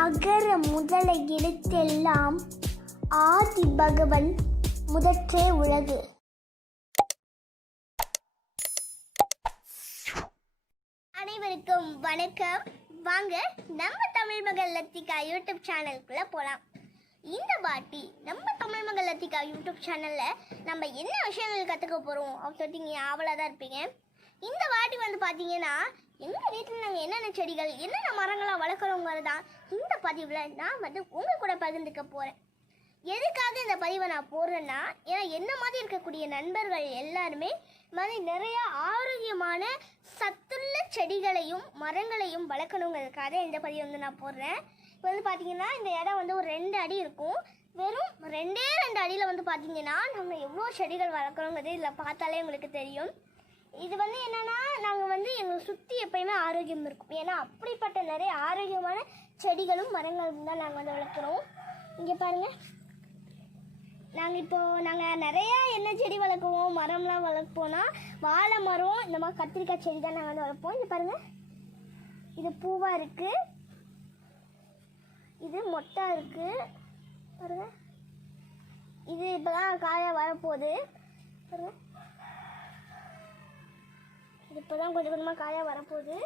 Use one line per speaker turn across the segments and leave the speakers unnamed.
அகர முதல எழுத்தெல்லாம் ஆதி பகவன் முதற்றே உலகு
அனைவருக்கும் வணக்கம் வாங்க நம்ம தமிழ் மகள் லத்திகா யூடியூப் சேனலுக்குள்ள போலாம் இந்த வாட்டி நம்ம தமிழ் மகள் லத்திகா யூடியூப் சேனல்ல நம்ம என்ன விஷயங்கள் கத்துக்க போறோம் அப்படின்னு நீங்க ஆவலா தான் இருப்பீங்க இந்த வாட்டி வந்து பாத்தீங்கன்னா எங்கள் வீட்டில் நாங்கள் என்னென்ன செடிகள் என்னென்ன மரங்களாக வளர்க்குறோங்கிறது தான் இந்த பதிவில் நான் வந்து உங்கள் கூட பகிர்ந்துக்க போகிறேன் எதுக்காக இந்த பதிவை நான் போடுறேன்னா ஏன்னா என்ன மாதிரி இருக்கக்கூடிய நண்பர்கள் எல்லாருமே மாதிரி நிறையா ஆரோக்கியமான சத்துள்ள செடிகளையும் மரங்களையும் வளர்க்கணுங்கிறதுக்காக இந்த பதிவை வந்து நான் போடுறேன் இப்போ வந்து பார்த்தீங்கன்னா இந்த இடம் வந்து ஒரு ரெண்டு அடி இருக்கும் வெறும் ரெண்டே ரெண்டு அடியில் வந்து பார்த்தீங்கன்னா நாங்கள் எவ்வளோ செடிகள் வளர்க்குறோங்கிறது இதில் பார்த்தாலே உங்களுக்கு தெரியும் இது வந்து என்னன்னா நாங்கள் வந்து எங்களை சுற்றி எப்பயுமே ஆரோக்கியம் இருக்கும் ஏன்னா அப்படிப்பட்ட நிறைய ஆரோக்கியமான செடிகளும் மரங்களும் தான் நாங்கள் வந்து வளர்க்குறோம் இங்கே பாருங்கள் நாங்கள் இப்போது நாங்கள் நிறையா என்ன செடி வளர்க்குவோம் மரம்லாம் வளர்ப்போம்னா வாழை மரம் இந்த மாதிரி கத்திரிக்காய் செடி தான் நாங்கள் வந்து வளர்ப்போம் இது பாருங்கள் இது பூவாக இருக்குது இது மொட்டை இருக்குது பாருங்கள் இது இப்போ தான் காய வரப்போகுது பாருங்கள் இப்போதான் இப்போ தான் கொஞ்சம் கொஞ்சமாக காயாக வரப்போகுது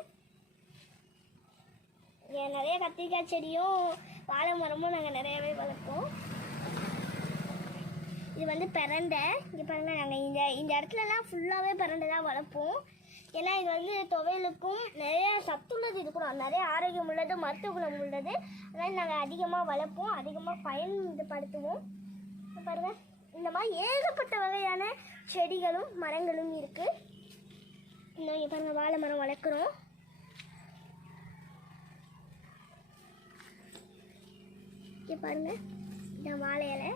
இங்கே நிறைய கத்திரிக்காய் செடியும் வாழை மரமும் நாங்கள் நிறையவே வளர்ப்போம் இது வந்து பிறண்டை இங்கே பாருங்கள் நாங்கள் இந்த இந்த இடத்துலலாம் ஃபுல்லாகவே பிறண்டை தான் வளர்ப்போம் ஏன்னா இது வந்து துவையலுக்கும் நிறைய சத்துள்ளது இருக்கணும் நிறைய ஆரோக்கியம் உள்ளது மருத்துவ குணம் உள்ளது அதனால் நாங்கள் அதிகமாக வளர்ப்போம் அதிகமாக பயன்படுத்துவோம் பாருங்கள் இந்த மாதிரி ஏகப்பட்ட வகையான செடிகளும் மரங்களும் இருக்குது இன்னும் இங்கே பாருங்கள் வாழை மரம் வளர்க்குறோம் இங்கே பாருங்கள் இதான் வாழை இலை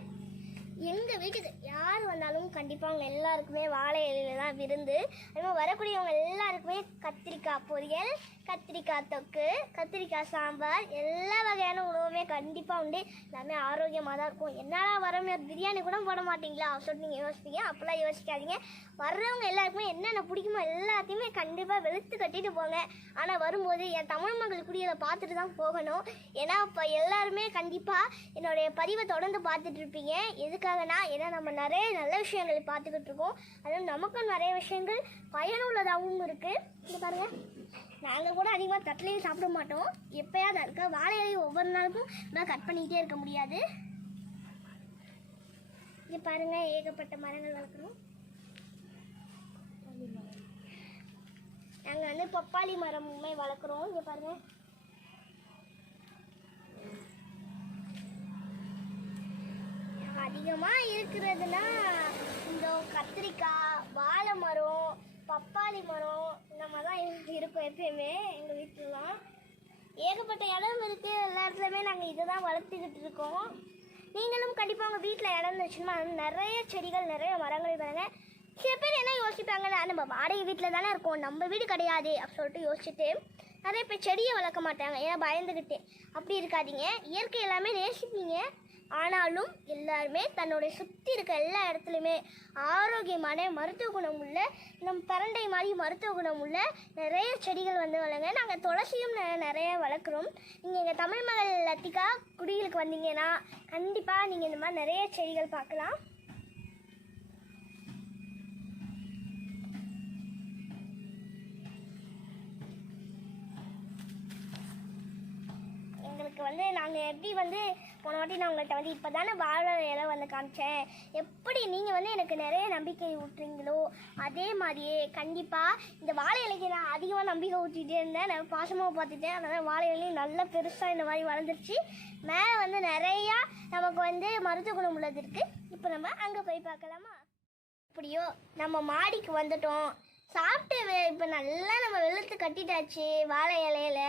எங்க வீட்டுக்கு யார் வந்தாலும் கண்டிப்பா அவங்க எல்லாருக்குமே வாழை இலையில தான் விருந்து மாதிரி வரக்கூடியவங்க எல்லாருக்குமே கத்திரிக்காய் பொரியல் கத்திரிக்காய் தொக்கு கத்திரிக்காய் சாம்பார் எல்லா வகையான உணவுமே கண்டிப்பாக உண்டு எல்லாமே ஆரோக்கியமாக தான் இருக்கும் என்னடா வரமே பிரியாணி கூட போட மாட்டீங்களா சொல்லிட்டு நீங்கள் யோசிப்பீங்க அப்போல்லாம் யோசிக்காதீங்க வர்றவங்க எல்லாருக்குமே என்னென்ன பிடிக்குமோ எல்லாத்தையுமே கண்டிப்பாக வெளுத்து கட்டிட்டு போங்க ஆனால் வரும்போது என் தமிழ் மக்கள் குடியலை பார்த்துட்டு தான் போகணும் ஏன்னா இப்போ எல்லாருமே கண்டிப்பாக என்னுடைய பதிவை தொடர்ந்து பார்த்துட்டு இருப்பீங்க எதுக்கு எதுக்காகனா ஏன்னா நம்ம நிறைய நல்ல விஷயங்கள் பார்த்துக்கிட்டு இருக்கோம் அதுவும் நமக்கும் நிறைய விஷயங்கள் பயனுள்ளதாகவும் இருக்குது இந்த பாருங்கள் நாங்கள் கூட அதிகமாக தட்டிலையும் சாப்பிட மாட்டோம் எப்போயாவது இருக்க வாழையிலையும் ஒவ்வொரு நாளுக்கும் நம்ம கட் பண்ணிக்கிட்டே இருக்க முடியாது இங்கே பாருங்கள் ஏகப்பட்ட மரங்கள் வளர்க்குறோம் நாங்கள் வந்து பப்பாளி மரமுமே வளர்க்குறோம் இங்கே பாருங்கள் அதிகமாக இருக்கிறதுனா இந்த கத்திரிக்காய் வாழை மரம் பப்பாளி மரம் இந்த மாதிரிலாம் இருக்கும் எப்பயுமே எங்கள் வீட்டிலலாம் ஏகப்பட்ட இடம் இருக்குது எல்லா இடத்துலையுமே நாங்கள் இதை தான் வளர்த்துக்கிட்டு இருக்கோம் நீங்களும் கண்டிப்பாக உங்கள் வீட்டில் இடம் இருந்துச்சுன்னா நிறைய செடிகள் நிறைய மரங்கள் பாருங்கள் சில பேர் என்ன யோசிப்பாங்கன்னா நம்ம வாடகை வீட்டில் தானே இருக்கோம் நம்ம வீடு கிடையாது அப்படின்னு சொல்லிட்டு யோசிச்சுட்டு நிறைய பேர் செடியை வளர்க்க மாட்டாங்க ஏன்னா பயந்துக்கிட்டு அப்படி இருக்காதீங்க இயற்கை எல்லாமே நேசிப்பீங்க ஆனாலும் எல்லாருமே தன்னுடைய சுற்றி இருக்க எல்லா இடத்துலையுமே ஆரோக்கியமான மருத்துவ குணம் உள்ள நம் பரண்டை மாதிரி மருத்துவ குணம் உள்ள நிறைய செடிகள் வந்து வளங்க நாங்கள் துளசியும் நிறைய வளர்க்குறோம் நீங்கள் எங்கள் தமிழ் மகள் லத்திகா குடிகளுக்கு வந்தீங்கன்னா கண்டிப்பாக நீங்கள் இந்த மாதிரி நிறைய செடிகள் பார்க்கலாம் அதுக்கு வந்து நாங்கள் எப்படி வந்து போன வாட்டி நான் உங்கள்கிட்ட வந்து இப்போ தானே வாழை இலை வந்து காமிச்சேன் எப்படி நீங்கள் வந்து எனக்கு நிறைய நம்பிக்கை ஊட்டுறீங்களோ அதே மாதிரியே கண்டிப்பாக இந்த வாழை இலைக்கு நான் அதிகமாக நம்பிக்கை ஊற்றிட்டே இருந்தேன் நான் பாசமாக பார்த்துட்டேன் அதனால் வாழை இலையும் நல்லா பெருசாக இந்த மாதிரி வளர்ந்துருச்சு மேலே வந்து நிறையா நமக்கு வந்து மருத்துவ குணம் உள்ளது இருக்குது இப்போ நம்ம அங்கே போய் பார்க்கலாமா அப்படியோ நம்ம மாடிக்கு வந்துட்டோம் சாப்பிட்டு இப்போ நல்லா நம்ம வெளுத்து கட்டிட்டாச்சு வாழை இலையில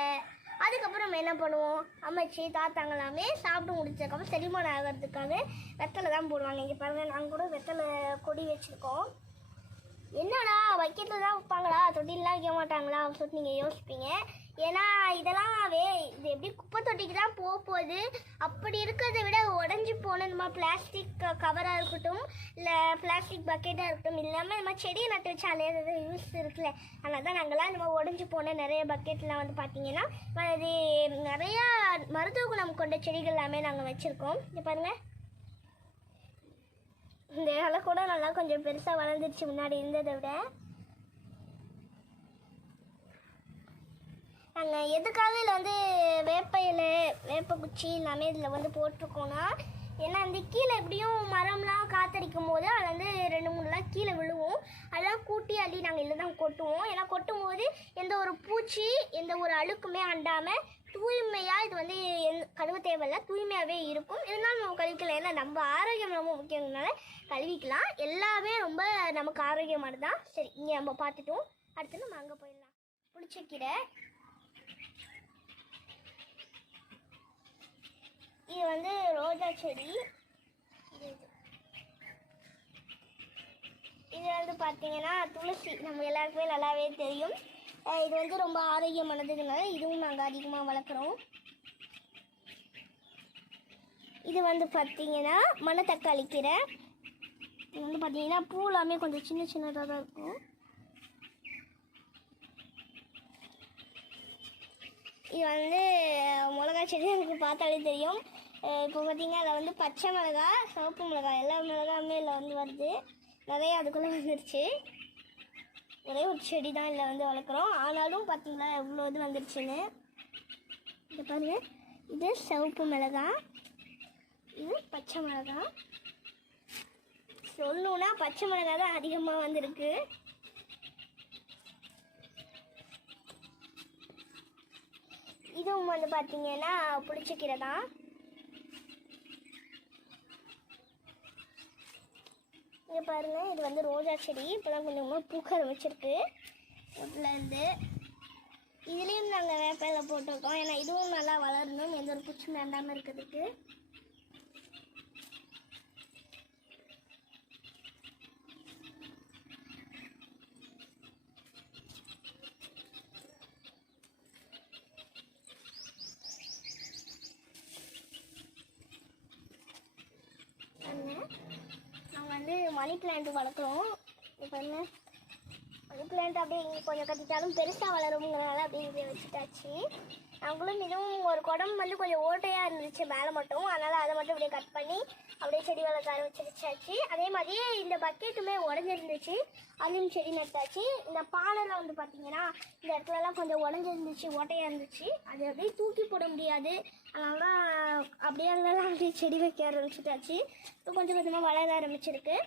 அதுக்கப்புறம் நம்ம என்ன பண்ணுவோம் அமைச்சு தாத்தாங்களாமே சாப்பிட்டு முடிச்சதுக்கப்புறம் செரிமானம் ஆகிறதுக்காக வெத்தலை தான் போடுவாங்க இங்கே பாருங்க நாங்கள் கூட வெத்தலை கொடி வச்சுருக்கோம் என்னடா வைக்கிறது தான் வைப்பாங்களா தொட்டிலாம் வைக்க மாட்டாங்களா அப்படின்னு சொல்லிட்டு நீங்கள் யோசிப்பீங்க ஏன்னா இதெல்லாம் இது எப்படி குப்பை தொட்டிக்கு தான் போக போகுது அப்படி இருக்கிறத விட உடஞ்சி போன நம்ம பிளாஸ்டிக் கவராக இருக்கட்டும் இல்லை பிளாஸ்டிக் பக்கெட்டாக இருக்கட்டும் இல்லாமல் நம்ம செடியை நட்டு வச்சு அலையிறது யூஸ் இருக்குல்ல அதனால தான் நாங்கள்லாம் நம்ம உடஞ்சி போன நிறைய பக்கெட்லாம் வந்து பார்த்தீங்கன்னா அது நிறையா மருத்துவ குணம் கொண்ட செடிகள் எல்லாமே நாங்கள் வச்சுருக்கோம் இது பாருங்கள் இந்த இலை கூட நல்லா கொஞ்சம் பெருசாக வளர்ந்துருச்சு முன்னாடி இருந்ததை விட நாங்கள் எதுக்காக இதில் வந்து வேப்ப இலை வேப்ப குச்சி எல்லாமே இதில் வந்து போட்டிருக்கோன்னா ஏன்னா அந்த கீழே எப்படியும் மரம்லாம் காத்தடிக்கும் போது அதில் வந்து ரெண்டு மூணுலாம் கீழே விழுவோம் அதெல்லாம் கூட்டி அள்ளி நாங்கள் இதில் தான் கொட்டுவோம் ஏன்னா கொட்டும் போது எந்த ஒரு பூச்சி எந்த ஒரு அழுக்குமே அண்டாமல் தூய்மையாக இது வந்து எந் கழுவ தேவையில்ல தூய்மையாகவே இருக்கும் இருந்தாலும் நம்ம கழுவிக்கலாம் ஏன்னா நம்ம ஆரோக்கியம் ரொம்ப முக்கியங்கிறதுனால கழுவிக்கலாம் எல்லாமே ரொம்ப நமக்கு ஆரோக்கியமானது தான் சரி இங்கே நம்ம பார்த்துட்டோம் அடுத்து நம்ம அங்கே போயிடலாம் பிடிச்ச கீரை இது வந்து ரோஜா செடி இது வந்து பார்த்தீங்கன்னா துளசி நம்ம எல்லாருக்குமே நல்லாவே தெரியும் இது வந்து ரொம்ப ஆரோக்கியமானதுனால இதுவும் நாங்கள் அதிகமாக வளர்க்குறோம் இது வந்து பார்த்தீங்கன்னா மணத்தக்காளி கீரை இது வந்து பார்த்தீங்கன்னா பூ எல்லாமே கொஞ்சம் சின்ன சின்னதாக தான் இருக்கும் இது வந்து மிளகா செடி எனக்கு பார்த்தாலே தெரியும் இப்போ பார்த்தீங்கன்னா அதில் வந்து பச்சை மிளகா சிவப்பு மிளகா எல்லா மிளகாவுமே இதில் வந்து வருது நிறைய அதுக்குள்ளே வந்துருச்சு ஒரே ஒரு செடி தான் இதில் வந்து வளர்க்குறோம் ஆனாலும் பார்த்தீங்களா எவ்வளோ இது வந்துருச்சுன்னு இது பாருங்கள் இது சிவப்பு மிளகா இது பச்சை மிளகா சொல்லணுன்னா பச்சை மிளகா தான் அதிகமாக வந்திருக்கு இதுவும் வந்து பார்த்தீங்கன்னா கீரை தான் இங்கே பாருங்கள் இது வந்து ரோஜா செடி இப்போலாம் கொஞ்சம் கொஞ்சமாக பூக்க ஆரம்பிச்சிருக்கு இருந்து இதுலேயும் நாங்கள் வேப்பையில் போட்டிருக்கோம் ஏன்னா இதுவும் நல்லா வளரணும் எந்த ஒரு பூச்சி வேண்டாமல் இருக்கிறதுக்கு வந்து மணி பிளான்ட் வளர்க்குறோம் இப்போ என்ன மணி பிளான்ட் அப்படியே இங்கே கொஞ்சம் கட்டிட்டாலும் பெருசாக வளரும்ங்கிறனால அப்படியே இங்கே வச்சுட்டாச்சு அவங்களும் இதுவும் ஒரு குடம் வந்து கொஞ்சம் ஓட்டையாக இருந்துச்சு மேலே மட்டும் அதனால் அதை மட்டும் அப்படியே கட் பண்ணி அப்படியே செடி வளர்க்க ஆரம்பிச்சிருச்சாச்சு அதே மாதிரியே இந்த பக்கெட்டுமே உடஞ்சிருந்துச்சு அதுவும் செடி நட்டாச்சு இந்த பாலெல்லாம் வந்து பார்த்தீங்கன்னா இந்த இடத்துலலாம் கொஞ்சம் உடஞ்சிருந்துச்சு ஓட்டையாக இருந்துச்சு அது அப்படியே தூக்கி போட முடியாது அதனால அப்படியே இருந்தாலும் அப்படியே செடி வைக்க ஆரம்பிச்சிட்டாச்சு இப்போ கொஞ்சம் கொஞ்சமாக வளர ஆரம்பிச்சிருக்கு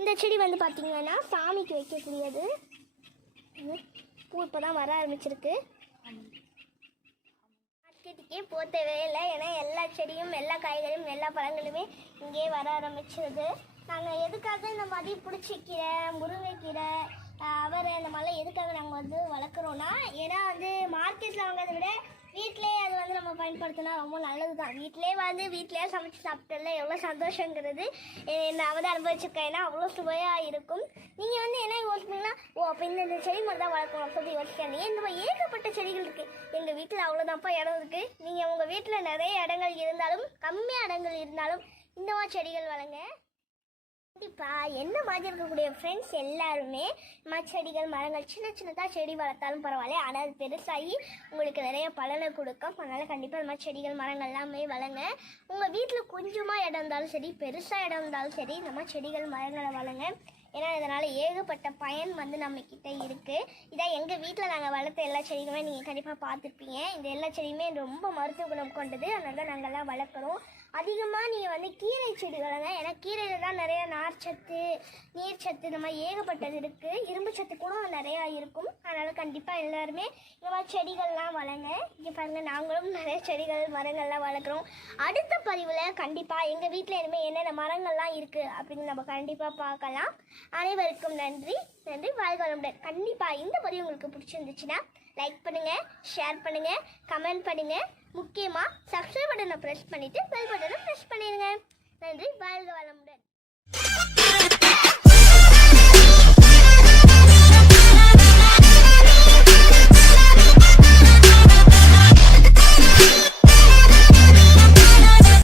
இந்த செடி வந்து பார்த்திங்கன்னா சாமிக்கு வைக்கக்கூடியது பூ தான் வர ஆரம்பிச்சிருக்கு மார்க்கெட்டுக்கே போக தேவையில்லை ஏன்னா எல்லா செடியும் எல்லா காய்கறியும் எல்லா பழங்களுமே இங்கேயே வர ஆரம்பிச்சிருது நாங்கள் எதுக்காக இந்த மாதிரி பிடிச்சிக்கீரை முருங்கைக்கீரை அவரை இந்த மாதிரிலாம் எதுக்காக நாங்கள் வந்து வளர்க்குறோன்னா ஏன்னா வந்து மார்க்கெட்டில் வாங்கிறத விட வீட்லேயே அது வந்து நம்ம பயன்படுத்தினா ரொம்ப நல்லது தான் வீட்டிலே வந்து வீட்டிலேயே சமைச்சு சாப்பிட்டல எவ்வளோ சந்தோஷங்கிறது நான் வந்து அனுபவிச்சிருக்கேன் ஏன்னா அவ்வளோ சுவையாக இருக்கும் நீங்கள் வந்து என்ன யோசிப்பீங்கன்னா ஓ அப்போ இந்த செடி மட்டும் தான் வளர்க்கணும் அப்படின்னு யோசிக்காங்க இந்த மாதிரி ஏகப்பட்ட செடிகள் இருக்குது எங்கள் வீட்டில் அவ்வளோதான்ப்பா இடம் இருக்குது நீங்கள் உங்கள் வீட்டில் நிறைய இடங்கள் இருந்தாலும் கம்மியாக இடங்கள் இருந்தாலும் இந்த மாதிரி செடிகள் வளங்க கண்டிப்பாக என்ன மாதிரி இருக்கக்கூடிய ஃப்ரெண்ட்ஸ் எல்லாருமே மச்செடிகள் மரங்கள் சின்ன சின்னதாக செடி வளர்த்தாலும் பரவாயில்ல ஆனால் அது பெருசாகி உங்களுக்கு நிறைய பலனை கொடுக்கும் அதனால் கண்டிப்பாக அது மாதிரி செடிகள் மரங்கள் எல்லாமே வளங்க உங்கள் வீட்டில் கொஞ்சமாக இடம் இருந்தாலும் சரி பெருசாக இடம் இருந்தாலும் சரி இந்த மாதிரி செடிகள் மரங்களை வளங்க ஏன்னா இதனால் ஏகப்பட்ட பயன் வந்து நம்மக்கிட்ட இருக்குது இதான் எங்கள் வீட்டில் நாங்கள் வளர்த்த எல்லா செடிகளுமே நீங்கள் கண்டிப்பாக பார்த்துருப்பீங்க இந்த எல்லா செடியுமே ரொம்ப மருத்துவ குணம் கொண்டது அதனால நாங்கள்லாம் வளர்க்குறோம் அதிகமாக நீங்கள் வந்து கீரை செடி வளருங்க ஏன்னா கீரையில் தான் நிறையா நார்ச்சத்து நீர்ச்சத்து இந்த மாதிரி ஏகப்பட்டது இருக்குது இரும்பு சத்து கூட நிறையா இருக்கும் அதனால் கண்டிப்பாக எல்லாருமே இந்த மாதிரி செடிகள்லாம் வளங்க இங்கே பாருங்கள் நாங்களும் நிறைய செடிகள் மரங்கள்லாம் வளர்க்குறோம் அடுத்த பதிவில் கண்டிப்பாக எங்கள் வீட்டில் இனிமேல் என்னென்ன மரங்கள்லாம் இருக்குது அப்படின்னு நம்ம கண்டிப்பாக பார்க்கலாம் அனைவருக்கும் நன்றி நன்றி வாழ்க்கை கண்டிப்பாக இந்த பதிவு உங்களுக்கு பிடிச்சிருந்துச்சுன்னா லைக் பண்ணுங்கள் ஷேர் பண்ணுங்கள் கமெண்ட் பண்ணுங்கள் முக்கியமாக சப்ஸ்கிரைப் பட்டனை ப்ரெஸ் பண்ணிவிட்டு பெல் பட்டனை ப்ரெஸ் பண்ணிடுங்க நன்றி வாழ்க வளமுடன்